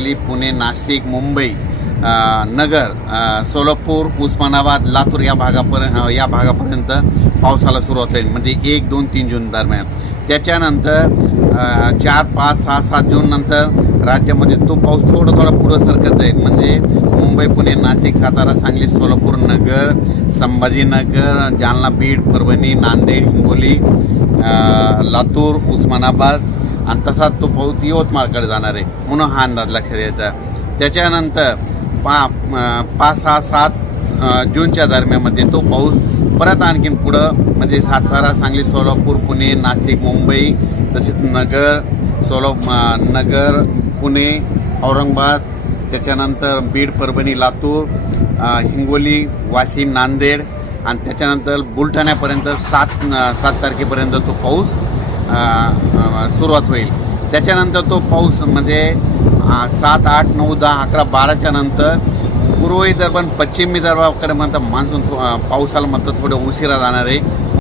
दिल्ली पुणे नाशिक मुंबई नगर सोलापूर उस्मानाबाद लातूर या भागापर्यंत या भागापर्यंत पावसाला सुरुवात होईल. म्हणजे एक दोन तीन जून दरम्यान. त्याच्यानंतर चार पाच सहा सात जून नंतर राज्यामध्ये तो पाऊस थोडा थोडा पुढं सरकत जाईल. म्हणजे मुंबई पुणे नाशिक सातारा सांगली सोलापूर नगर संभाजीनगर जालना बीड परभणी नांदेड हिंगोली लातूर उस्मानाबाद आणि तसाच तो पाऊस यवतमाळकडे जाणार आहे. म्हणून हा अंदाज लक्षात यायचा त्याच्यानंतर पा पाच सहा सात जूनच्या दरम्यानमध्ये तो पाऊस परत आणखीन पुढं म्हणजे सातारा सांगली सोलापूर पुणे नाशिक मुंबई तसेच नगर सोला नगर पुणे औरंगाबाद त्याच्यानंतर बीड परभणी लातूर हिंगोली वाशिम नांदेड आणि त्याच्यानंतर बुलढाण्यापर्यंत सात सात तारखेपर्यंत तो पाऊस सुरुवात होईल. त्याच्यानंतर तो पाऊस म्हणजे सात आठ नऊ दहा अकरा बाराच्या नंतर पूर्व विदर्भ पश्चिम विदर्भाकडे म्हणतात मान्सून पावसाला म्हणतात थोडं उशिरा जाणार आहे